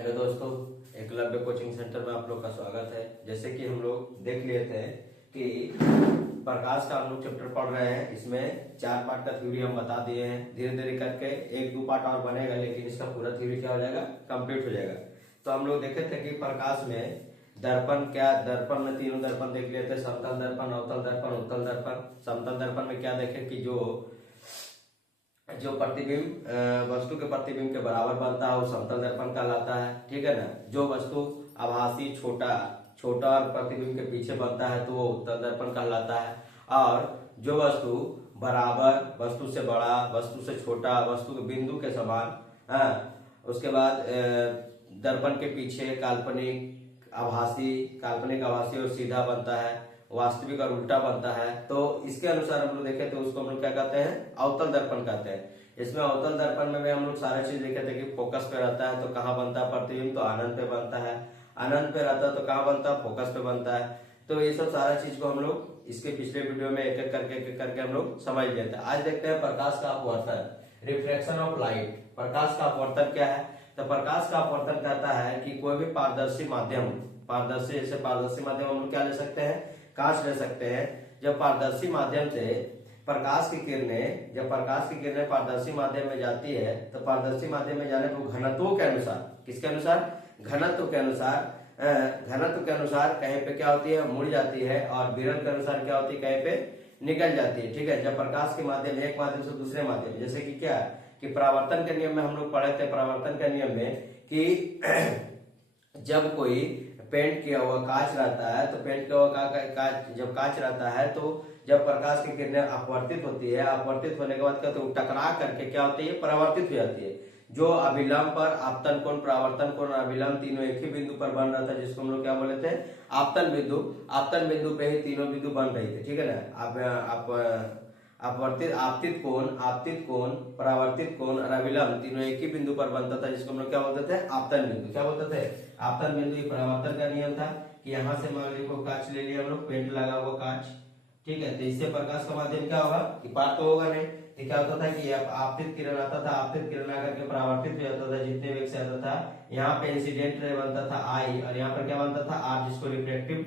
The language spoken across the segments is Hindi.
हेलो दोस्तों, एकलव्य कोचिंग सेंटर में आप लोग का स्वागत है। जैसे कि हम लोग देख लिए थे कि प्रकाश का हम लोग चैप्टर पढ़ रहे हैं। इसमें 4 पार्ट का थ्योरी हम बता दिए हैं। धीरे धीरे करके 1-2 पार्ट और बनेगा, लेकिन इसका पूरा थ्योरी क्या हो जाएगा, कंप्लीट हो जाएगा। तो हम लोग देखे थे कि प्रकाश में दर्पण क्या, दर्पण में 3 दर्पण देख लिए थे, समतल दर्पण, अवतल दर्पण, उत्तल दर्पण। समतल दर्पण में क्या देखे कि जो प्रतिबिंब वस्तु के प्रतिबिंब के बराबर बनता है वो समतल दर्पण कहलाता है। ठीक है ना। जो वस्तु आभासी छोटा और प्रतिबिंब के पीछे बनता है तो वो उत्तल दर्पण कहलाता है। और जो वस्तु बराबर, वस्तु से बड़ा, वस्तु से छोटा, वस्तु के बिंदु के समान, उसके बाद दर्पण के पीछे काल्पनिक आभासी और सीधा बनता है, वास्तविक और उल्टा बनता है। तो इसके अनुसार हम लोग देखे तो उसको हम लोग क्या कहते हैं, अवतल दर्पण कहते हैं। इसमें अवतल दर्पण में भी हम लोग सारे चीज देखे थे कि फोकस पे रहता है तो कहाँ बनता है प्रतिबिंब, तो आनंद पे बनता है। आनंद पे रहता है तो कहाँ बनता है, फोकस पे बनता है। तो ये सब सारा चीज को हम लोग इसके पिछले वीडियो में एक एक करके हम लोग समझ लेते हैं। आज देखते हैं प्रकाश का अपवर्तन, रिफ्लेक्शन ऑफ लाइट। प्रकाश का अपवर्तन क्या है? तो प्रकाश का अपवर्तन कहता है कि कोई भी पारदर्शी माध्यम, जैसे पारदर्शी माध्यम हम लोग क्या ले सकते हैं, कांच ले सकते हैं। जब पारदर्शी माध्यम से प्रकाश की किरणें पारदर्शी माध्यम में जाती है तो पारदर्शी माध्यम में जाने पर घनत्व के अनुसार, किसके अनुसार, घनत्व के अनुसार कहीं पे क्या होती है, मुड़ जाती है, और विरल के अनुसार क्या होती है, कहीं पे निकल जाती है। ठीक है। जब प्रकाश के माध्यम, एक माध्यम से दूसरे माध्यम, जैसे कि क्या कि परावर्तन के नियम में हम लोग पढ़े थे, परावर्तन के नियम में कि जब कोई पेंट किया हुआ कांच रहता है तो पेंट किया हुआ कांच जब कांच रहता है तो जब प्रकाश की किरणें अपवर्तित होती है, अपवर्तित होने के बाद क्या तो टकरा करके क्या होती है, परावर्तित हो जाती है। जो अभिलंब पर आपतन कोण, परावर्तन कोण, अभिलंब तीनों एक ही बिंदु पर बन रहा था, जिसको हम लोग क्या बोले थे, आपतन बिंदु पे ही तीनों बिंदु बन रही थी। ठीक है ना। आपतित कोण, परावर्तित कोण और अभिलंब तीनों एक ही बिंदु पर बनता था, जिसको हम लोग क्या बोलते थे, आपतन बिंदु। क्या बोलते थे, आपतन बिंदु। ये परावर्तन का नियम था कि यहाँ से मान लीजिए कांच ले लिया हम लोग, पेंट लगा हुआ कांच। ठीक है। तो इससे प्रकाश का माध्यम क्या होगा कि पार तो होगा नहीं। तो क्या होता था कि आपतित किरण आता था, आपतित किरण आकर के परावर्तित हो जाता था, जितने वेग से आता था। यहाँ पे इंसिडेंट रे बनता था आई, और यहाँ पर क्या बनता था आर, जिसको रिफ्लेक्टिव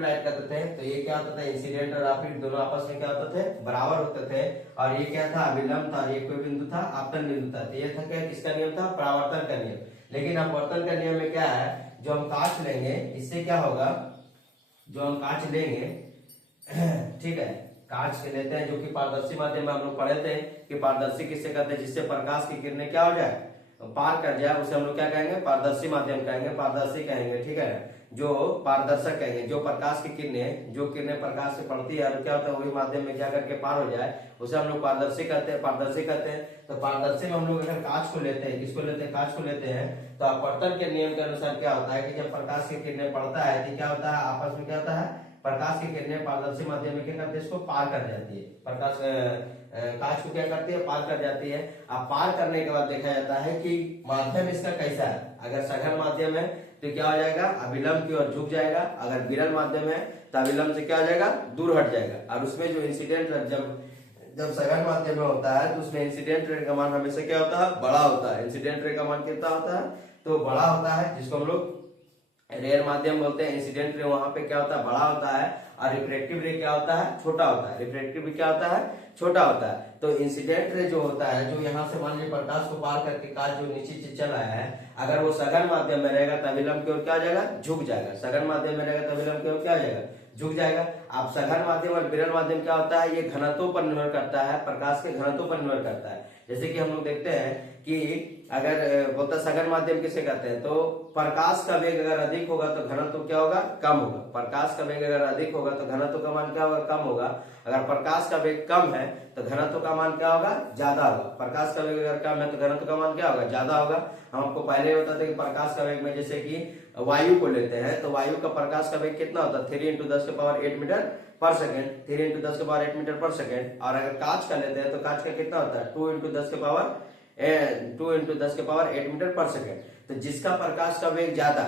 लाइट कहते थे। तो ये क्या होता था, इंसिडेंट और आपतित दोनों आपस में क्या होते थे, बराबर होते थे। और ये क्या था, अभिलंब था, ये कोई बिंदु था, आपतन बिंदु था। तो ये था क्या, किसका नियम था, परावर्तन का नियम। लेकिन अपवर्तन का नियम में क्या है, जो हम कांच लेंगे इससे क्या होगा, जो हम कांच लेंगे ठीक है, कांच के लेते हैं जो कि पारदर्शी माध्यम में हम लोग पढ़े थे कि पारदर्शी किससे कहते हैं, जिससे प्रकाश की किरणें क्या हो जाए, पार कर जाए, उसे हम लोग क्या कहेंगे, पारदर्शी माध्यम कहेंगे, पारदर्शी कहेंगे। ठीक है। जो पारदर्शक कहेंगे, जो प्रकाश की किरणें प्रकाश से पड़ती है और क्या होता है वही माध्यम में क्या करके पार हो जाए, उसे हम लोग पारदर्शी कहते हैं। तो पारदर्शी में हम लोग अगर कांच को लेते हैं, किसको लेते हैं, कांच को लेते हैं, तो अपवर्तन के नियम के अनुसार क्या होता है कि जब प्रकाश की किरणें पड़ता है तो क्या होता है, आपस में क्या होता है, प्रकाश की किरणें पारदर्शी माध्यम में क्या करती है, इसको पार कर जाती है। प्रकाश कांच को क्या करती है, पार कर जाती है। अब पार करने के बाद देखा जाता है कि माध्यम इसका कैसा है। अगर सघन माध्यम है तो क्या हो जाएगा, अभिलंब की ओर झुक जाएगा। अगर विरल माध्यम है तो अभिलंब से क्या हो जाएगा, दूर हट जाएगा। और उसमें जो इंसिडेंट जब सघन माध्यम में होता है तो उसमें इंसिडेंट रे का मान हमेशा क्या होता है, बड़ा होता है। इंसिडेंट रे का मान कितना होता है, तो बड़ा होता है, जिसको हम लोग रेयर माध्यम बोलते हैं। इंसिडेंट रे वहां पे क्या होता है, बड़ा होता है, और रिफ्लेक्टिव रे क्या होता है, छोटा होता है। रिफ्लेक्टिव रे क्या होता है, छोटा होता है। तो इंसिडेंट रे जो होता है, जो यहाँ से मान लीजिए प्रकाश को पार करके कांच जो नीचे से चल आया है, अगर वो सघन माध्यम में रहेगा तो अभिलंब की ओर क्या हो जाएगा, झुक जाएगा। सघन माध्यम में रहेगा तो अभिलंब की ओर क्या हो जाएगा, झुक जाएगा। अब सघन माध्यम और विरल माध्यम क्या होता है, ये घनत्व पर निर्भर करता है, प्रकाश के घनत्व पर निर्भर करता है। जैसे कि हम लोग देखते हैं कि अगर बोलता सघन माध्यम किसे कहते हैं, तो प्रकाश का वेग अगर अधिक होगा तो घनत्व क्या होगा, कम होगा। प्रकाश का वेग अगर अधिक होगा तो घनत्व का मान क्या होगा, कम होगा। अगर प्रकाश का वेग कम है तो घनत्व का मान क्या होगा, ज्यादा होगा। प्रकाश का वेग अगर कम है तो घनत्व का मान क्या होगा, ज्यादा होगा। हम आपको पहले बताते हैं कि प्रकाश का वेग में जैसे कि वायु को लेते हैं तो वायु का प्रकाश का वेग कितना होता है, 3 × 10⁸ मीटर पर सेकेंड, 3 × 10⁸ मीटर पर सेकेंड। और अगर कांच का लेते हैं तो कांच का कितना होता है, 2 × 10⁸ मीटर पर सेकेंड। तो जिसका प्रकाश का वेग ज्यादा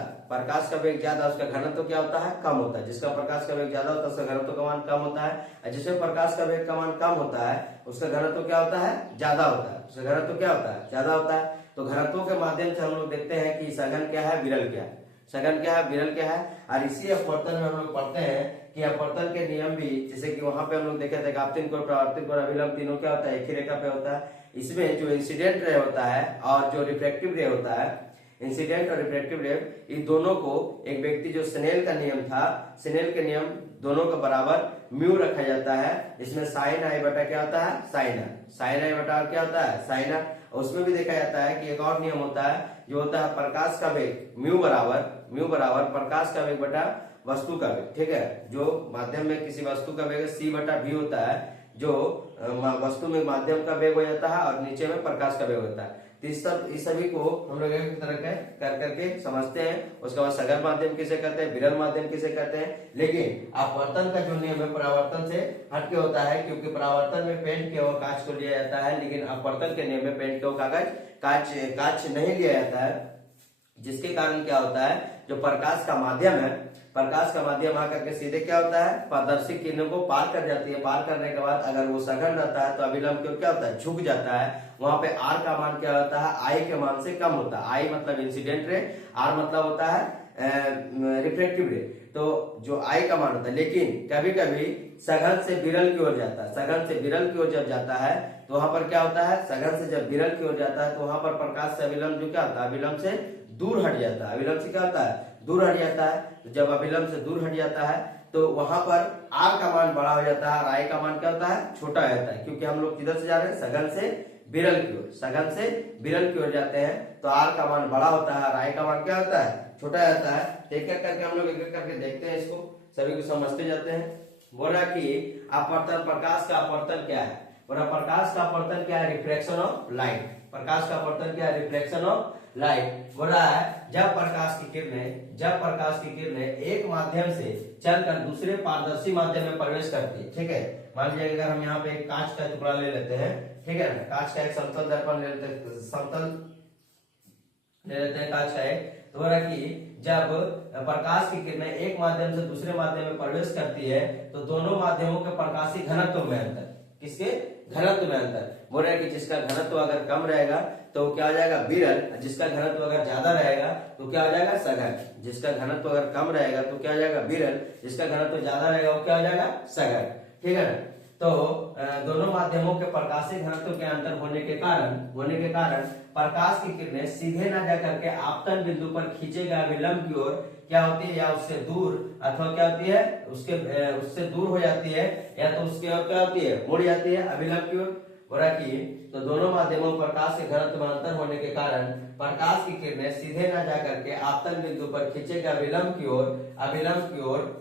उसका घनत्व क्या होता है, कम होता है। जिसका प्रकाश का वेग ज्यादा होता है उसका घनत्व का मान कम होता है, और जिसमें प्रकाश का वेग का मान कम होता है उसका घनत्व क्या होता है, ज्यादा होता है। उसका घनत्व क्या होता है, ज्यादा होता है। तो घनत्वों के माध्यम से हम लोग देखते हैं कि सघन क्या है, विरल क्या है, सघन क्या है, विरल क्या है। और इसी अपवर्तन में हम लोग पढ़ते हैं कि अपवर्तन के नियम भी, जैसे कि वहां पे हम लोग देखे थे कि आपतित कोण, परावर्तित कोण, अभिलंब तीनों क्या होता है, एक ही रेखा पे होता है। इसमें जो इंसिडेंट रे होता है और जो रिफ्रैक्टिव रे होता है, इंसिडेंट और रिफ्रैक्टिव रे, इन दोनों को एक व्यक्ति जो स्नेल का नियम था, स्नेल के नियम दोनों का बराबर म्यू रखा जाता है। इसमें साइन आई बटा क्या होता है, साइन आर, साइन आई बटा क्या होता है, साइन आर। उसमें भी देखा जाता है कि एक और नियम होता है जो होता है प्रकाश का वेग, म्यू बराबर प्रकाश का वेग बटा वस्तु का वेग, ठीक है। जो माध्यम में किसी वस्तु का वेग सी बटा वी होता है, जो वस्तु में माध्यम का वेग हो जाता है और नीचे में प्रकाश का वेग होता है। तो इस सभी को हम लोग एक तरह के कर करके समझते हैं। उसके बाद सघन माध्यम किसे कहते हैं, विरल माध्यम किसे कहते हैं। लेकिन अपवर्तन का जो नियम है परावर्तन से हटके होता है, क्योंकि परावर्तन में पेंट किया हुआ कांच को लिया जाता है, लेकिन अपवर्तन के नियम में पेंट किया हुआ कांच नहीं लिया जाता है। जिसके कारण क्या होता है, जो प्रकाश का माध्यम है, प्रकाश का माध्यम आकर के सीधे क्या होता है, पारदर्शी किरणों को पार कर जाती है। पार करने के बाद अगर वो सघन रहता है तो अभिलंब की ओर क्या होता है, झुक जाता है। वहां पे आर का मान क्या होता है, आई के मान से कम होता है। आई मतलब इंसिडेंट रे, आर मतलब होता है रिफ्रैक्टिव रे। तो जो आई का मान होता है, लेकिन कभी कभी सघन से विरल की ओर जाता है। सघन से विरल की ओर जब जाता है तो वहां पर क्या होता है, सघन से जब विरल की ओर जाता है तो वहां पर प्रकाश से अभिलंब जो क्या होता है, अभिलंब से दूर हट जाता है। अभिलंब से क्या होता है, दूर हट जाता है। तो जब अभिलंब से दूर हट जाता है तो वहां पर आर का मान बड़ा हो जाता है और आई का मान क्या होता है, छोटा हो जाता है। क्योंकि हम लोग किधर से जा रहे हैं, सघन से विरल की ओर, सघन से विरल की ओर जाते हैं तो आर का मान बड़ा होता है और आई का मान क्या होता है, छोटा होता है। एक एक करके हम लोग एक एक करके देखते हैं, इसको सभी को समझते जाते हैं। बोल रहा कि अपवर्तन, प्रकाश का अपवर्तन क्या है, बोला प्रकाश का अपवर्तन क्या है, रिफ्रैक्शन ऑफ लाइट। प्रकाश का अपवर्तन क्या है, रिफ्लेक्शन ऑफ लाइट। बोल रहा है जब प्रकाश की किरणें एक माध्यम से चलकर दूसरे पारदर्शी माध्यम में प्रवेश करती है, ठीक है। मान लीजिए अगर हम यहाँ पे एक कांच का टुकड़ा ले लेते हैं, ठीक है ना, कांच का एक समतल दर्पण ले लेते हैं, कांच का एक। तो बोला कि जब प्रकाश की किरणें एक माध्यम से दूसरे माध्यम में प्रवेश करती है तो दोनों माध्यमों के प्रकाशी घनत्व में अंतर, किसके घनत्व में अंतर। बोल रहे हैं कि जिसका घनत्व अगर कम रहेगा तो क्या हो जाएगा, विरल। जिसका घनत्व अगर ज्यादा रहेगा तो क्या हो जाएगा, सघन। जिसका घनत्व अगर कम रहेगा तो क्या हो जाएगा, विरल। जिसका घनत्व ज्यादा रहेगा वो क्या हो जाएगा, सघन, ठीक है ना। तो दोनों माध्यमों के प्रकाशीय घनत्व के अंतर होने के कारण प्रकाश की किरणें सीधे ना जाकर के आपतन बिंदु पर खींचे गए अभिलंब की ओर क्या होती है, या उससे दूर, अथवा क्या होती है, उससे दूर हो जाती है, या तो उसकी ओर क्या होती है, मुड़ जाती है अभिलंब की ओर। बोला कि तो दोनों माध्यमों में प्रकाश के घनत्व में अंतर होने के कारण प्रकाश की किरणें सीधे ना जाकर के आपतन बिंदु पर खींचे गए अभिलंब की ओर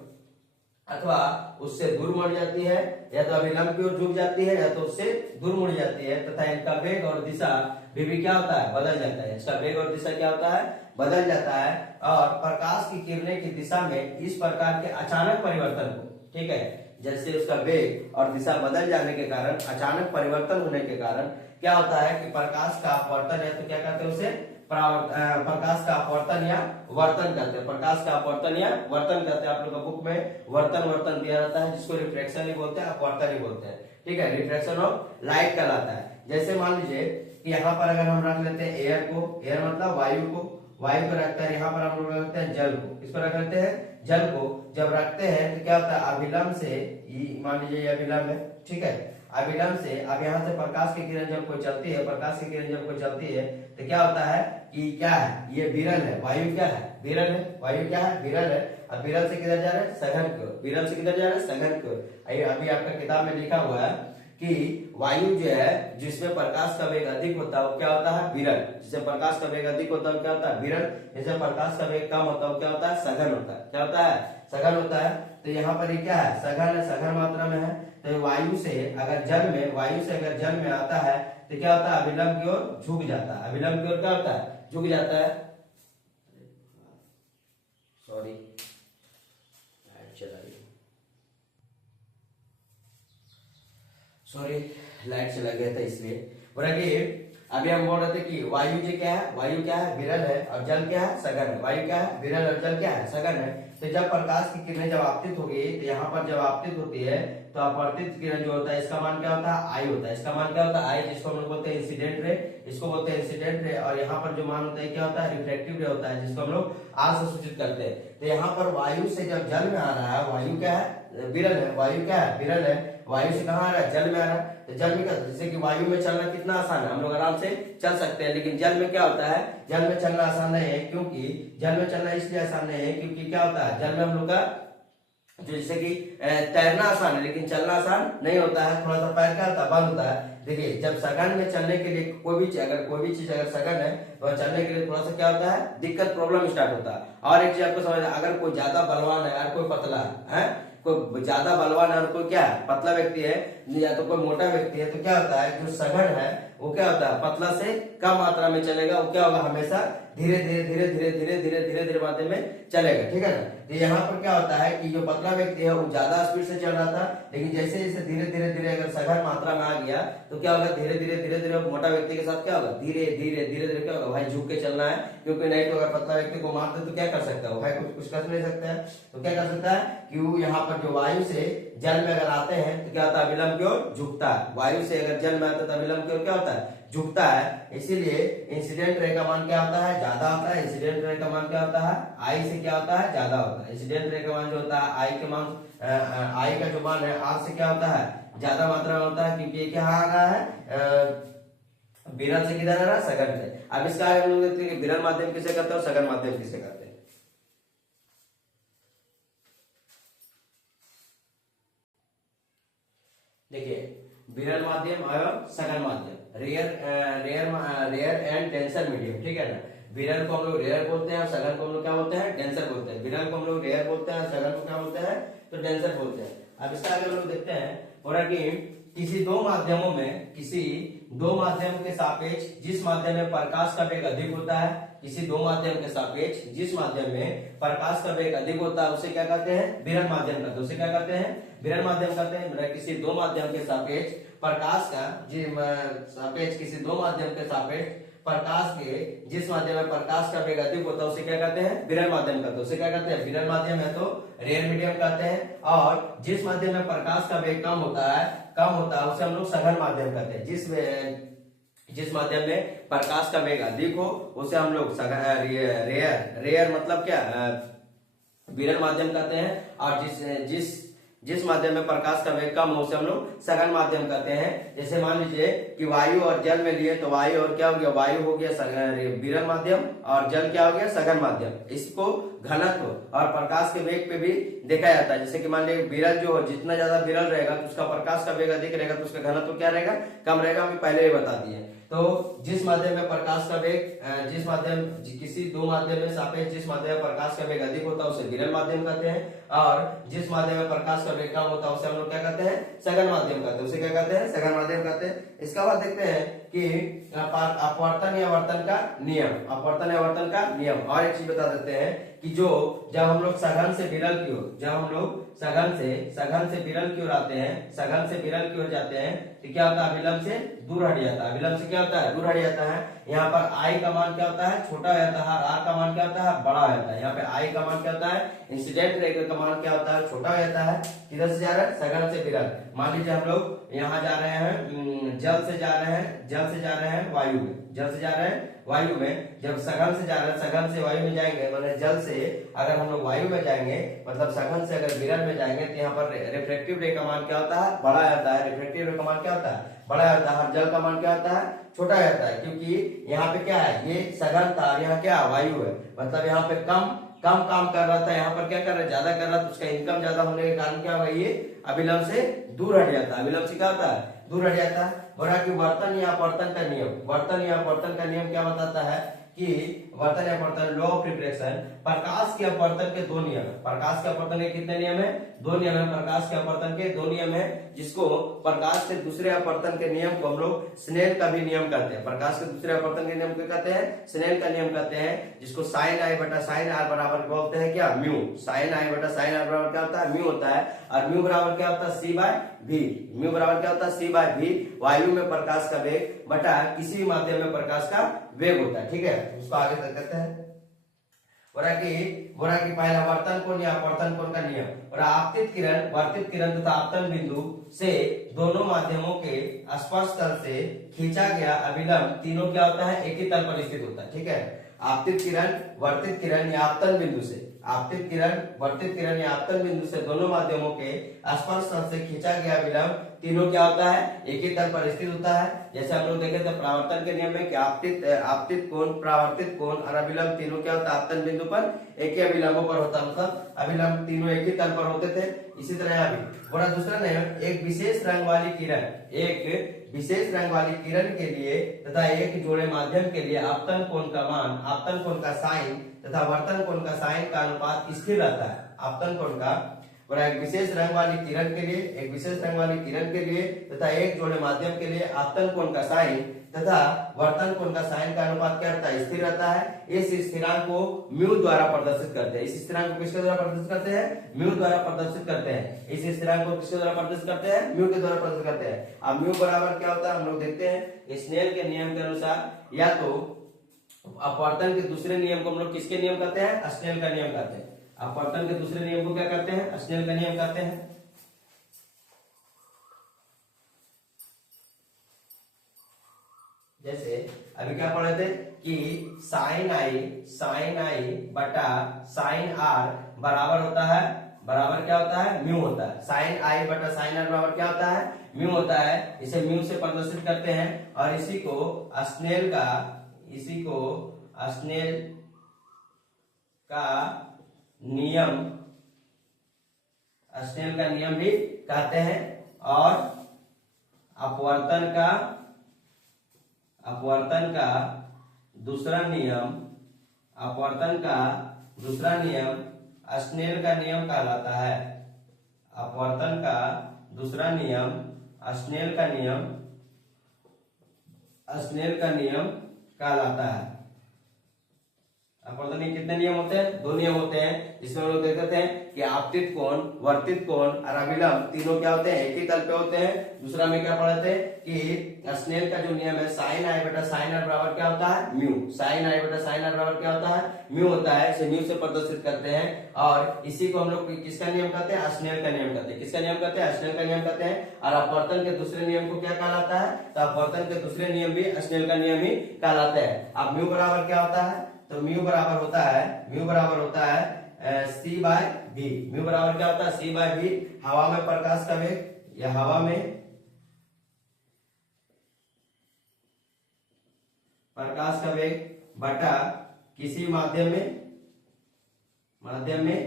अथवा उससे दूर मुड़ जाती है, या तो अभिलंब की ओर झुक जाती है, या तो उससे दूर मुड़ जाती है, तथा इनका वेग और दिशा भी क्या होता है, बदल जाता है। इसका वेग और दिशा क्या होता है, बदल जाता है। और प्रकाश की किरणें की दिशा में इस प्रकार के अचानक परिवर्तन को, ठीक है, जैसे उसका वेग और दिशा बदल जाने के कारण, अचानक परिवर्तन होने के कारण क्या होता है कि प्रकाश का अपवर्तन, या तो क्या कहते हैं उसे, प्रकाश का अपवर्तन या वर्तन कहते हैं। प्रकाश का अपवर्तन या वर्तन कहते हैं। आप लोग का बुक में वर्तन दिया रहता है, जिसको रिफ्लेक्शन ही बोलते हैं, अपवर्तन ही बोलते हैं, ठीक है। रिफ्लेक्शन ऑफ लाइट कहलाता है। जैसे मान लीजिए कि यहाँ पर अगर हम रख लेते हैं एयर को, एयर मतलब वायु को रखते हैं। यहाँ पर हम लोग रखते हैं जल को, किस पर रख लेते हैं, जल को। जब रखते हैं तो क्या होता है, अभिलंब से, मान लीजिए ये अभिलंब है, ठीक है, अभिलंब से अब यहाँ से प्रकाश की किरण जब कोई चलती है, तो क्या होता है कि क्या है, ये विरल है, वायु क्या है, विरल है, वायु क्या है, विरल है। अब विरल से किधर जा रहा है, सघन की ओर, विरल से किधर जा रहा है, सघन की ओर। अभी आपका किताब में लिखा हुआ है कि वायु जो है जिसमें प्रकाश का वेग अधिक होता है वो क्या होता है, विरल। जिससे प्रकाश का वेग अधिक होता है क्या होता है, विरल। जिससे प्रकाश का वेग कम होता है क्या होता है, सघन होता है। क्या होता है, सघन होता है। तो यहाँ पर ये क्या है, सघन है, सघन मात्रा में है। तो वायु से अगर जल में आता है तो क्या होता है, अभिलंब की ओर झुक जाता है। अभिलंब की ओर क्या होता है, झुक जाता है। सॉरी, लाइट चला गया था इसलिए। बोला कि अभी हम बोल रहे थे कि वायु जी क्या है, वायु क्या है, विरल है, और जल क्या है, सघन है। वायु क्या है, विरल, और जल क्या है, सघन है। तो जब प्रकाश की किरणें जब आपतित होगी तो यहाँ पर जब आपतित होती है तो अपवर्तित किरण जो होता है इसका मान क्या होता है, आई होता है। इसका मान क्या होता है, आई, जिसको हम लोग बोलते हैं इंसिडेंट रे। इसको बोलते हैं इंसिडेंट रे, और यहाँ पर जो मान होता है क्या होता है, रिफ्लेक्टिव रे होता है, जिसको हम लोग आर से सूचित करते हैं। तो यहाँ पर वायु से जब जल में आ रहा है, वायु क्या है, विरल है, वायु क्या है, विरल है, वायु से कहाँ आ रहा है, जल में आ रहा है। तो जल में क्या, जैसे कि वायु में चलना कितना आसान है, हम लोग आराम से चल सकते हैं, लेकिन जल में क्या होता है, जल में चलना आसान नहीं है। क्योंकि जल में चलना इसलिए आसान नहीं है क्योंकि क्या होता है, जल में हम लोग का जो जैसे कि तैरना आसान है लेकिन चलना आसान नहीं होता है, थोड़ा सा पैर क्या होता है, बंद होता है। देखिए जब सघन में चलने के लिए कोई भी चीज अगर सघन है तो चलने के लिए थोड़ा सा क्या होता है, दिक्कत, प्रॉब्लम स्टार्ट होता है। और एक चीज आपको समझ, अगर कोई ज्यादा बलवान है और कोई पतला है, कोई ज्यादा बलवान है और कोई क्या है, पतला व्यक्ति है, या तो कोई मोटा व्यक्ति है, तो क्या होता है, जो सघन है वो क्या होता है, पतला से कम मात्रा में चलेगा, वो क्या होगा, हमेशा धीरे धीरे धीरे धीरे धीरे धीरे धीरे धीरे माध्यम में चलेगा, ठीक है ना। तो यहाँ पर क्या होता है कि जो पतला व्यक्ति है वो ज्यादा स्पीड से चल रहा था, लेकिन जैसे जैसे धीरे धीरे धीरे अगर सघन मात्रा में आ गया तो क्या होगा, धीरे धीरे धीरे धीरे मोटा व्यक्ति के साथ क्या होगा, धीरे धीरे धीरे धीरे क्या होगा, भाई झुक के चलना है, क्योंकि नहीं तो अगर पतला व्यक्ति को मार दे तो क्या कर सकता है भाई, कुछ कर नहीं सकता है। तो क्या कर सकता है कि वो यहाँ पर जो वायु से जल में अगर आते हैं तो क्या होता है, विलंब की ओर झुकता है। वायु से अगर जल में आता है तो विलंब की ओर क्या होता है, झुकता है। इसीलिए इंसिडेंट रे का मान क्या होता है, ज्यादा होता है। इंसिडेंट रे का मान क्या होता है, आई से क्या होता है, ज्यादा होता है। इंसिडेंट रे का मान जो होता है, आई के मान, आई का जो मान है आर से क्या होता है, ज्यादा मात्रा में होता है, क्योंकि ये क्या आ रहा है, विरल से किधर आ रहा है, सघन से। अब इसका आगे हम लोग देखते हैं कि विरल माध्यम किसे करते हैं और सघन माध्यम किसे करते हैं। देखिए विरल माध्यम एवं सघन माध्यम, रेयर एंड डेंसर मीडियम, ठीक है ना। विरल को हम लोग रेयर बोलते हैं और सघन को हम लोग क्या बोलते हैं, डेंसर बोलते हैं। विरल को हम लोग रेयर बोलते हैं, सघन को क्या बोलते हैं, तो डेंसर बोलते हैं। अब इसका आगे हम लोग देखते हैं, और कि किसी दो माध्यमों में, किसी दो माध्यम के सापेक्ष जिस माध्यम में प्रकाश का वेग अधिक होता है, किसी दो माध्यम के सापेक्ष जिस माध्यम में प्रकाश का वेग अधिक होता है उसे क्या कहते हैं, विरल माध्यम कहते हैं। उसे क्या कहते हैं, विरल माध्यम कहते हैं। किसी दो माध्यम के सापेक्ष प्रकाश का सापेक्ष, किसी दो माध्यम के सापेक्ष प्रकाश के जिस माध्यम में प्रकाश का वेग अधिक होता है उसे क्या कहते हैं, विरल माध्यम कहते हैं। उसे क्या कहते हैं, विरल माध्यम है तो रेयर मीडियम कहते हैं। और जिस माध्यम में प्रकाश का वेग कम होता है उसे हम लोग सघन माध्यम कहते हैं। जिस माध्यम में प्रकाश का वेग अधिक हो उसे हम लोग रेयर मतलब क्या, विरल माध्यम कहते हैं। और जिस माध्यम में प्रकाश का वेग कम हो उसे हम लोग सघन माध्यम कहते हैं। जैसे मान लीजिए कि वायु और जल में लिए तो वायु और क्या हो गया, वायु हो गया विरल माध्यम और जल क्या हो गया, सघन माध्यम। इसको घनत्व और प्रकाश के वेग पे भी देखा जाता है। जैसे कि मान लीजिए विरल जो हो, जितना ज्यादा विरल रहेगा तो उसका प्रकाश का वेग अधिक रहेगा तो उसका घनत्व क्या रहेगा, कम रहेगा। हम पहले ही बता दिए। तो जिस माध्यम में प्रकाश का वेग, किसी दो माध्यम में सापेक्ष जिस माध्यम में प्रकाश का वेग अधिक होता है उसे विरल माध्यम कहते हैं, और जिस माध्यम में प्रकाश का वेग कम होता है उसे हम लोग क्या कहते हैं, सघन माध्यम कहते हैं। उसे क्या कहते हैं, सघन माध्यम कहते हैं। इसका बाद देखते हैं कि अपवर्तन या वर्तन का नियम, अपवर्तन या वर्तन का नियम। और एक चीज बता देते हैं कि जब हम लोग सघन से विरल की ओर, जब हम लोग सघन से विरल की ओर आते हैं, सघन से विरल की ओर जाते हैं तो क्या होता है, विलंब से दूर हट जाता है। विलंब से क्या होता है, दूर हट जाता है। यहाँ पर आई का मान क्या होता है, छोटा हो जाता है, आर का मान क्या होता है, बड़ा हो जाता है। यहाँ पे आई का मान क्या होता है, इंसिडेंट रे का मान क्या होता है, छोटा हो जाता है। किधर से जा रहा है, सघन से विरल। मान लीजिए हम लोग यहाँ जा रहे हैं, जल से जा रहे हैं वायु में, जल से जा रहे हैं वायु में। जब सघन से जा रहे हैं, सघन से वायु में जाएंगे, मतलब जल से अगर हम लोग वायु में जाएंगे, मतलब सघन से अगर विरल में जाएंगे तो यहाँ पर रिफ्लेक्टिव रे का मान क्या होता है, बड़ा जाता है। रिफ्लेक्टिव रे का मान क्या होता है, बड़ा होता है। और जल का मान क्या होता है, छोटा जाता है। क्योंकि यहाँ पे क्या है, ये सघन था, यहाँ क्या वायु है, मतलब यहाँ पे कम काम कर रहा था, यहाँ पर क्या कर रहा है, ज्यादा कर रहा था। उसका इनकम ज्यादा होने के कारण क्या होगा, ये अभिलंब से दूर हट जाता है। अभिलंब से क्या होता है, दूर हट जाता है। और कि वर्तन या अपवर्तन का नियम, वर्तन या अपवर्तन का नियम क्या बताता है कि वर्तन या अपवर्तन, लॉ ऑफ रिफ्लेक्शन, प्रकाश के अपवर्तन के दो नियम है। प्रकाश के अपवर्तन के कितने नियम है, दो नियम है। प्रकाश के अपवर्तन के दो नियम है, जिसको प्रकाश के दूसरे अपवर्तन के नियम को हम लोग स्नेल का भी नियम कहते हैं। प्रकाश के दूसरे अपवर्तन के नियम को कहते हैं, स्नेल का नियम कहते हैं, जिसको साइन आई बटा साइन आर बराबर बोलते हैं क्या, म्यू। साइन आई बटा साइन आर बराबर क्या होता है, म्यू होता है। और म्यू बराबर क्या होता है, सी बाय भी। म्यू बराबर क्या होता है, सी बाय भी। वायु में प्रकाश का वेग बटा किसी भी माध्यम में प्रकाश का वेग होता है, ठीक है। उसको आगे तक करते हैं। बोला कि पहला वर्तन कोण या अपवर्तन कोण का नियम, और आपतित किरण, वर्तित किरण तथा आपतन बिंदु से दोनों माध्यमों के स्पर्श तल से खींचा गया अभिलंब तीनों क्या होता है, एक ही तल पर स्थित होता है। ठीक है, आपतित किरण, वर्तित किरण या आपतन बिंदु से, आपतित किरण, वर्तित किरण या आपतन बिंदु से दोनों माध्यमों के स्पर्श तल से खींचा गया अभिलंब तीनों क्या होता है, एक ही तल पर स्थित होता है। जैसे हम लोग देखे थे परावर्तन के नियम में कि आपतित कोण, परावर्तित कोण और अभिलंब तीनों क्या होता है, आपतन बिंदु पर एक ही अभिलंबों पर होता, मतलब अभिलंब तीनों एक ही तल पर होते थे। इसी तरह यहाँ भी बोला दूसरा नियम, एक विशेष रंग वाली किरण, एक विशेष रंग वाली किरण के लिए तथा एक जोड़े माध्यम के लिए आपतन कोण का मान, आपतन कोण का साइन तथा वर्तन कोण का साइन का अनुपात स्थिर रहता है। आपतन कोण का और एक विशेष रंग वाली किरण के लिए, एक विशेष रंग वाली किरण के लिए तथा एक जोड़े माध्यम के लिए आपतन कोण का साइन तथा वर्तन कोण का साइन का अनुपात क्या रहता है, स्थिर रहता है। इस स्थिरांक को म्यू द्वारा प्रदर्शित करते हैं। इस स्थिरांक को किसके द्वारा प्रदर्शित करते हैं, म्यू द्वारा प्रदर्शित करते हैं। इस स्थिरांक को किसके द्वारा प्रदर्शित करते हैं, म्यू के द्वारा प्रदर्शित करते हैं। अब म्यू बराबर क्या होता है, हम लोग देखते हैं स्नेल के नियम के अनुसार, या तो अपवर्तन के दूसरे नियम को हम लोग किसके नियम कहते हैं, स्नेल का नियम कहते हैं। अपवर्तन के दूसरे नियम को क्या कहते हैं, स्नेल का नियम कहते हैं। जैसे अभी क्या पढ़े थे कि साइन आई बटा साइन आर बराबर होता है, बराबर क्या होता है, म्यू होता है। साइन आई बटा साइन आर बराबर क्या होता है, म्यू होता है। इसे म्यू से प्रदर्शित करते हैं और इसी को स्नेल का नियम भी कहते हैं। और अपवर्तन का दूसरा नियम स्नेल का नियम कहलाता है। अपवर्तन का दूसरा नियम स्नेल का नियम कहलाता है। अपवर्तन के कितने नियम होते हैं, दो नियम होते हैं, जिसमें हम लोग देखते हैं कि आपतित कोण, वर्तित कोण और अभिलंब तीनों क्या होते हैं, एक ही तल पे होते हैं। दूसरा में क्या पढ़े थे कि स्नेल का जो नियम है, साइन आई बटा साइन आर बराबर क्या होता है, म्यू। साइन आई बटा साइन आर बराबर क्या होता है, म्यू होता है। इसे म्यू से प्रदर्शित करते हैं और इसी को हम लोग किसका नियम कहते हैं, स्नेल का नियम कहते हैं। किसका नियम कहते हैं, स्नेल का नियम कहते हैं। और अपवर्तन के दूसरे नियम को क्या कहलाता है, तो अपवर्तन के दूसरे नियम भी स्नेल का नियम ही कहलाता है। अब म्यू बराबर क्या होता है, तो म्यू बराबर होता है सी बाय भी। म्यू बराबर क्या होता है, सी बाय भी। हवा में प्रकाश का वेग या हवा में प्रकाश का वेग बटा किसी माध्यम में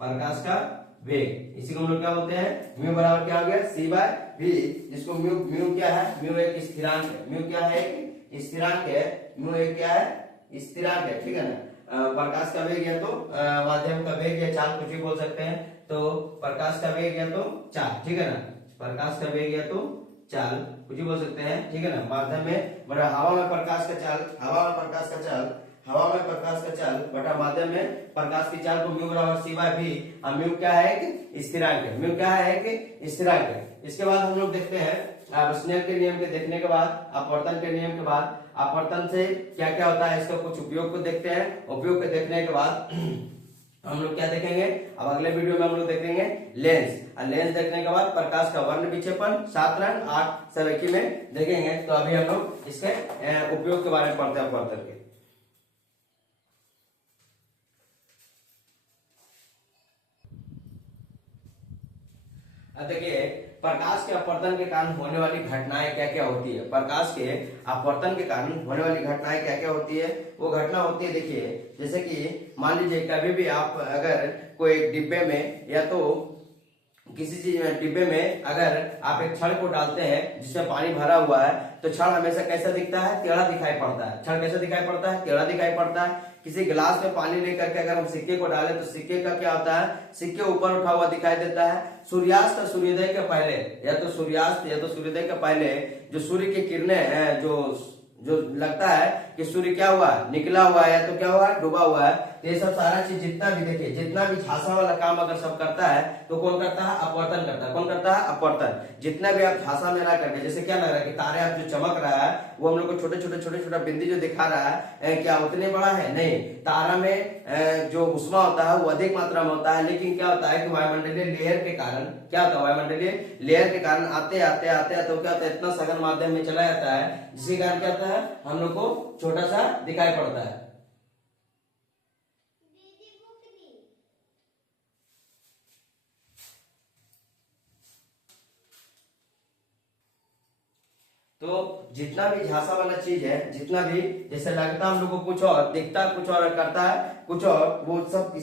प्रकाश का वेग, इसी को हम लोग क्या बोलते हैं, म्यू बराबर क्या हो गया, सी बाय भी। जिसको म्यू क्या है, म्यू एक स्थिरांक है। म्यू क्या है, एक स्थिरांक है। म्यू एक क्या है, स्थिरांक है। ठीक है ना। प्रकाश का वेग या तो माध्यम का वेग या चाल, कुछ भी बोल सकते हैं। तो प्रकाश का वेग या तो चाल, ठीक है ना। प्रकाश का वेग या तो चाल, कुछ भी बोल सकते हैं, ठीक है ना। माध्यम में मतलब हवा में प्रकाश का चाल बटा माध्यम में प्रकाश की चाल को म्यू बराबर सी बाय भी। म्यू क्या है, एक स्थिरांक है। म्यू क्या है, एक स्थिरांक है। इसके बाद हम लोग देखते हैं स्नेल के नियम के देखने के बाद, अपवर्तन के नियम के बाद अपवर्तन से क्या क्या होता है, इसका कुछ उपयोग को देखते हैं। उपयोग को देखने के बाद हम लोग क्या देखेंगे, अब अगले वीडियो में हम लोग देखेंगे लेंस। और लेंस देखने के बाद प्रकाश का वर्ण विक्षेपण, 7 रंग 8 सब एक ही में देखेंगे। तो अभी हम लोग इसके उपयोग के बारे में पढ़ते हैं अपवर्तन के। देखिए प्रकाश के अपवर्तन के कारण होने वाली घटनाएं क्या क्या होती है। प्रकाश के अपवर्तन के कारण होने वाली घटनाएं क्या क्या होती है, वो घटना होती है। देखिए जैसे कि मान लीजिए कभी भी आप अगर कोई डिब्बे में या तो किसी चीज में डिब्बे में अगर आप एक छड़ को डालते हैं जिसमें पानी भरा हुआ है, तो छड़ हमेशा कैसा दिखता है, टेढ़ा दिखाई पड़ता है। छड़ कैसा दिखाई पड़ता है, टेढ़ा दिखाई पड़ता है। किसी गिलास में पानी लेकर के अगर हम सिक्के को डालें तो सिक्के का क्या होता है, सिक्के ऊपर उठा हुआ दिखाई देता है। सूर्यास्त और सूर्योदय के पहले या तो सूर्यास्त या तो सूर्योदय के पहले जो सूर्य की किरणें हैं, जो लगता है कि सूर्य क्या हुआ, निकला हुआ है या तो क्या हुआ, डूबा हुआ है, तो ये सब सारा चीज जितना भी देखिए, जितना भी झांसा वाला काम अगर सब करता है तो कौन करता है? अपवर्तन करता है। कौन करता है? अपवर्तन। जितना भी आप झांसा में रह करके, जैसे क्या लग रहा है कि तारे आप जो चमक रहा है वो हम लोग को छोटे छोटे बिंदी जो दिखा रहा है, क्या उतने बड़ा है? नहीं, तारा में जो उष्मा होता है वो अधिक मात्रा में होता है, लेकिन क्या होता है कि वायुमंडलीय लेयर के कारण, क्या होता है, वायुमंडलीय लेयर के कारण आते आते तो क्या होता है, इतना सघन माध्यम में चला जाता है, जिसके कारण क्या होता है, हम लोग को छोटा सा दिखाई पड़ता है। तो जितना भी झांसा वाला चीज है, जितना भी जैसे लगता हम लोग को कुछ और, दिखता कुछ और, करता है कुछ और, वो सब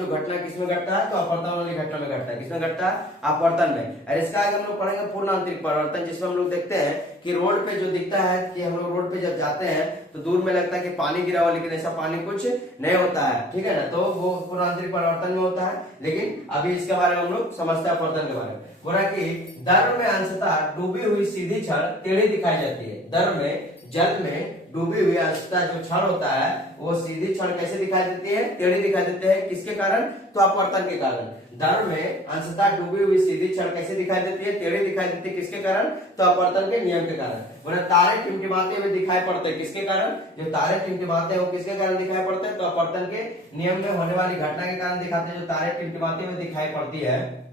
जो घटना किसमें घटता है? तो अपवर्तन वाली घटना में घटता है। किसमें घटता है? अपवर्तन में। और इसका आगे हम लोग पढ़ेंगे पूर्ण आंतरिक परिवर्तन, जिसमें हम लोग देखते हैं कि रोड पे जो दिखता है कि हम लोग रोड पे जब जाते हैं तो दूर में लगता है कि पानी गिरा हुआ, लेकिन ऐसा पानी कुछ नहीं होता है, ठीक है ना। तो वो पूर्ण आंतरिक परिवर्तन में होता है। लेकिन अभी इसके बारे में हम लोग समझते हैं अपवर्तन के बारे में। बोला कि द्रव में अंशतः डूबी हुई सीधी छड़ टेढ़ी दिखाई जाती है। द्रव में, जल में डूबी हुई अंशतः जो छड़ होता है वो सीधी छड़ कैसे दिखाई देती है? टेढ़ी दिखाई देती है। किसके कारण? तो अपवर्तन के कारण। द्रव में अंशतः डूबी हुई सीधी छड़ कैसे दिखाई देती है? टेढ़ी दिखाई देती है। किसके कारण? तो अपवर्तन के नियम के कारण। बोला तारे टिमटिमाते हुए दिखाई पड़ते हैं। किसके कारण? जो तारे टिमटिमाते हैं वो किसके कारण दिखाई पड़ते हैं? तो अपवर्तन के नियम में होने वाली घटना के कारण दिखाते हैं। जो तारे टिमटिमाते हुए दिखाई पड़ती है,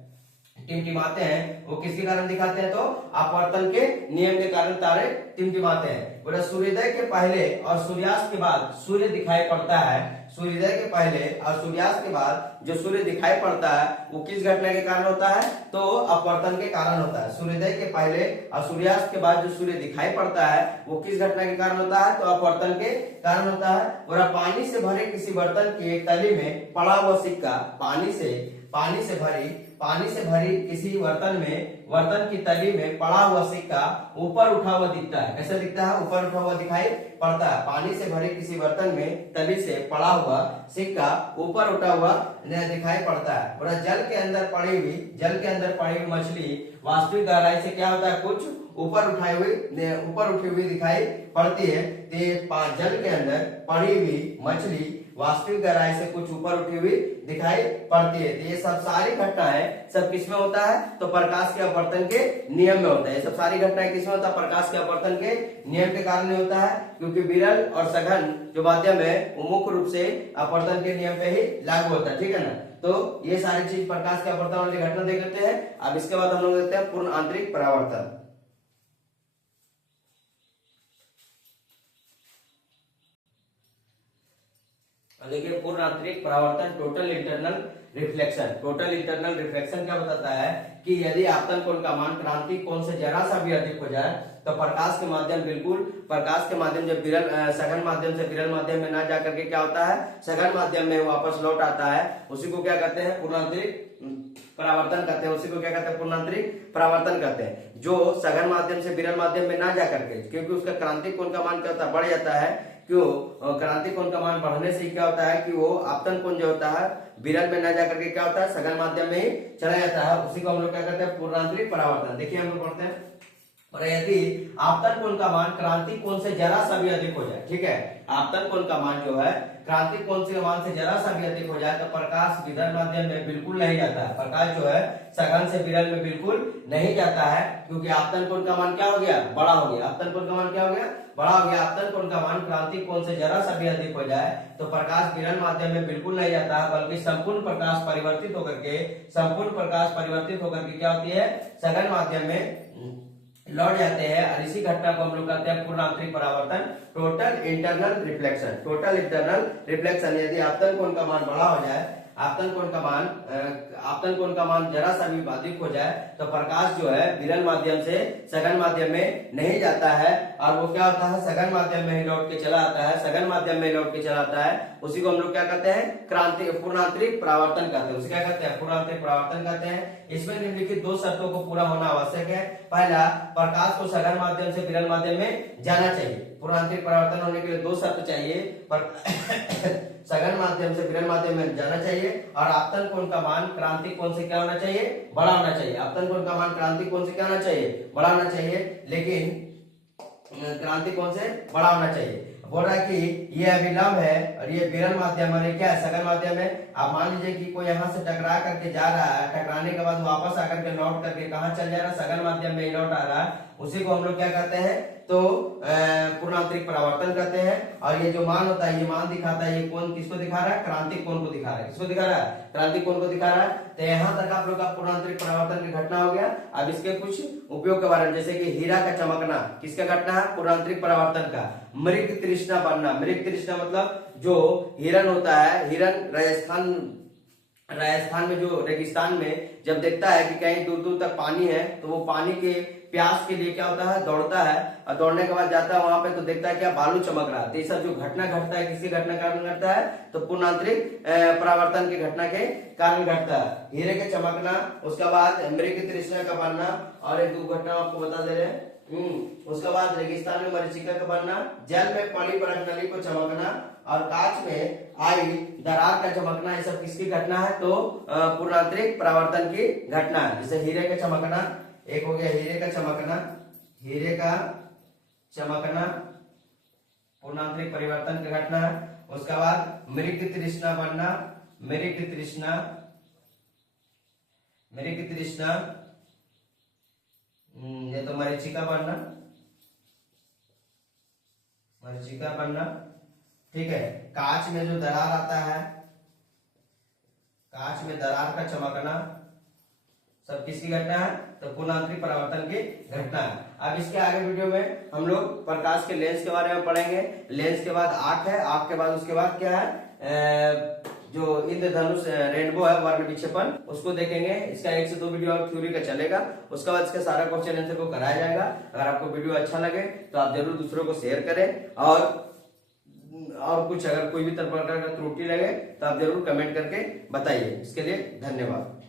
टिमटिमाते हैं, वो किसके कारण दिखाते हैं? तो अपवर्तन के नियम के कारण तारे टिमटिमाते हैं। बोला सूर्योदय के पहले और सूर्यास्त के बाद सूर्य दिखाई पड़ता है। सूर्योदय के पहले और सूर्यास्त के बाद जो सूर्य दिखाई पड़ता है वो किस घटना के कारण होता है? तो अपवर्तन के कारण होता है। सूर्योदय के पहले और सूर्यास्त के बाद जो सूर्य दिखाई पड़ता है वो किस घटना के कारण होता है? तो अपवर्तन के कारण होता है। बोला पानी से भरे किसी बर्तन की एक तली में पड़ा हुआ सिक्का, पानी से भरी किसी बर्तन की तली में पड़ा हुआ सिक्का ऊपर उठा हुआ दिखता है। कैसा दिखता है? ऊपर उठा हुआ दिखाई पड़ता है। पानी से भरे किसी बर्तन में तली से पड़ा हुआ सिक्का ऊपर उठा हुआ दिखाई पड़ता है। बोला जल के अंदर पड़ी हुई मछली वास्तविक गहराई से क्या होता है? कुछ ऊपर उठी हुई दिखाई पड़ती है। जल के अंदर पड़ी हुई मछली वास्तविक गहराई से कुछ ऊपर उठी हुई दिखाई पड़ती है। तो ये सब सारी घटनाएं सब किसमें होता है? तो प्रकाश के अपवर्तन के नियम में होता है। ये सब सारी घटनाएं किसमें होता है? प्रकाश के अपवर्तन के नियम के कारण नहीं होता है, क्योंकि विरल और सघन जो माध्यम है वो मुख्य रूप से अपवर्तन के नियम पे ही लागू होता है, ठीक है ना। तो ये सारी चीज प्रकाश के अपवर्तन वाली घटना देख लेते हैं। अब इसके बाद हम लोग देखते हैं पूर्ण आंतरिक परावर्तन। देखिए पूर्ण आंतरिक परावर्तन, टोटल इंटरनल रिफ्लेक्शन क्या बताता है कि यदि आपतन कोण का मान क्रांति कोण से जरा सा भी अधिक हो जाए तो प्रकाश के माध्यम जब सघन माध्यम से विरल माध्यम में ना जाकर के क्या होता है? सघन माध्यम में वापस लौट आता है। उसी को क्या कहते हैं? पूर्णांतरिक परावर्तन कहते हैं। उसी को क्या कहते हैं? पूर्णांतरिक परावर्तन कहते हैं। जो सघन माध्यम से विरल माध्यम में ना जाकर के, क्योंकि उसका क्रांतिक कोण का मान क्या होता है? बढ़ जाता है। क्यों? क्रांतिक कोण का मान बढ़ने से क्या होता है कि वो आपतन कोण जो होता है विरल में न जाकर के क्या होता है? सघन माध्यम में ही चला जाता है। उसी को हम लोग क्या कहते हैं? पूर्णांतरिक परावर्तन। देखिए हम लोग पढ़ते हैं, और यदि आपतन कोण का मान क्रांतिक कोण से जरा सा भी अधिक हो जाए, ठीक है, आपतन कोण का मान जो है क्रांतिक कोण के मान से जरा सा भी अधिक हो जाए तो प्रकाश विरल माध्यम में बिल्कुल नहीं जाता है। प्रकाश जो है सघन से विरल में बिल्कुल नहीं जाता है, क्योंकि आपतन कोण का मान क्या हो गया? बड़ा हो गया। आपतन कोण का मान क्या हो गया? बड़ा हो गया। आपतन कोण का मान क्रांतिक कोण से जरा सा भी अधिक हो जाए तो प्रकाश विरल माध्यम में बिल्कुल नहीं जाता है, बल्कि संपूर्ण प्रकाश परिवर्तित होकर के क्या होती है? सघन माध्यम में लौट जाते हैं। और इसी घटना को हम लोग कहते हैं पूर्ण आंतरिक परावर्तन, टोटल इंटरनल रिफ्लेक्शन। यदि आपतन कोण का मान बड़ा हो जाए, आपतन कोण का मान जरा सा भी अधिक हो जाए तो प्रकाश जो है विरल माध्यम से सघन माध्यम में नहीं जाता है, और वो क्या होता है? सघन माध्यम में ही लौट के चला आता है। उसी को हम लोग क्या कहते हैं? पूर्णांतरिक परावर्तन कहते हैं। उसे क्या कहते हैं? पूर्णांतरिक परावर्तन कहते हैं। इसमें निम्नलिखित दो शर्तों को पूरा होना आवश्यक है। पहला, प्रकाश को सघन माध्यम से विरल माध्यम में जाना चाहिए। पूर्णांतरिक परावर्तन होने के लिए दो शर्त चाहिए। सघन माध्यम से विरल माध्यम में जाना चाहिए, और आपतन कोण का मान क्रांतिक कोण से क्या होना चाहिए? बड़ा होना चाहिए। आपतन कोण का मान क्रांतिक कोण से क्या होना चाहिए? बड़ा होना चाहिए, लेकिन क्रांतिक कोण से बड़ा होना चाहिए। बोल रहा है कि ये अभिलंब है और ये विरल माध्यम और ये क्या है, सघन माध्यम है। आप मान लीजिए कि कोई यहाँ से टकरा करके जा रहा है, टकराने के बाद वापस आकर के लौट करके कहाँ चल जा रहा है, सघन माध्यम में लौट आ रहा है, उसी को हम लोग क्या कहते हैं, तो पूर्णांतरिक परावर्तन कहते हैं। और ये जो मान होता है, ये मान दिखाता है, ये कोण किसको दिखा रहा है, क्रांतिक कोण को दिखा रहा है। किसको दिखा रहा है, क्रांतिक कोण को दिखा रहा है। तो यहाँ तक आप लोग का पूर्णांतरिक परावर्तन की घटना हो गया। अब इसके कुछ उपयोग के बारे में, जैसे कि हीरा का चमकना किसका घटना है, पूर्णांतरिक परावर्तन का। मृग तृष्णा बनना, मृग तृष्णा मतलब जो हिरन होता है, हिरन राजस्थान में जो रेगिस्तान में जब देखता है कि कहीं दूर दूर तक पानी है, तो वो पानी के प्यास के लिए क्या होता है, दौड़ता है, और दौड़ने के बाद जाता है वहां पे, तो देखता है क्या, बालू चमक रहा है। तो ये सब जो घटना घटता है, किसके घटना कारण घटता है, तो पूर्णांतरिक परावर्तन की घटना के कारण घटता है। हीरे के चमकना, उसके बाद मृग तृष्णा का बनना, और एक दो घटना आपको बता दे रहे हैं। उसके बाद रेगिस्तान में मरीचिका का बनना, जल में पड़ी परत नली को चमकना, और कांच में आई दरार का चमकना, ये सब किसकी घटना है, तो पूर्णांतरिक परावर्तन की घटना है। जैसे हीरे का चमकना, एक हो गया हीरे का चमकना, हीरे का चमकना पूर्णांतरिक परिवर्तन की घटना है। उसके बाद मृग तृष्णा बनना, मृग तृष्णा ये तो मरीचिका बनना, ठीक है। कांच में जो दरार आता है, कांच में दरार का चमकना, सब किसकी घटना है, तो पूर्णांतरिक परावर्तन की घटना है। अब इसके आगे वीडियो में हम लोग प्रकाश के लेंस के बारे में पढ़ेंगे। लेंस के बाद आंख है, आंख के बाद उसके बाद क्या है, जो इंद्रधनुष रेनबो है, वर्ण विक्षेपण, उसको देखेंगे। इसका 1 से 2 वीडियो और थ्योरी का चलेगा। उसके बाद इसका सारा क्वेश्चन आंसर को कराया जाएगा। अगर आपको वीडियो अच्छा लगे तो आप जरूर दूसरों को शेयर करें, और कुछ अगर कोई भी प्रकार का त्रुटि लगे तो आप जरूर कमेंट करके बताइए। इसके लिए धन्यवाद।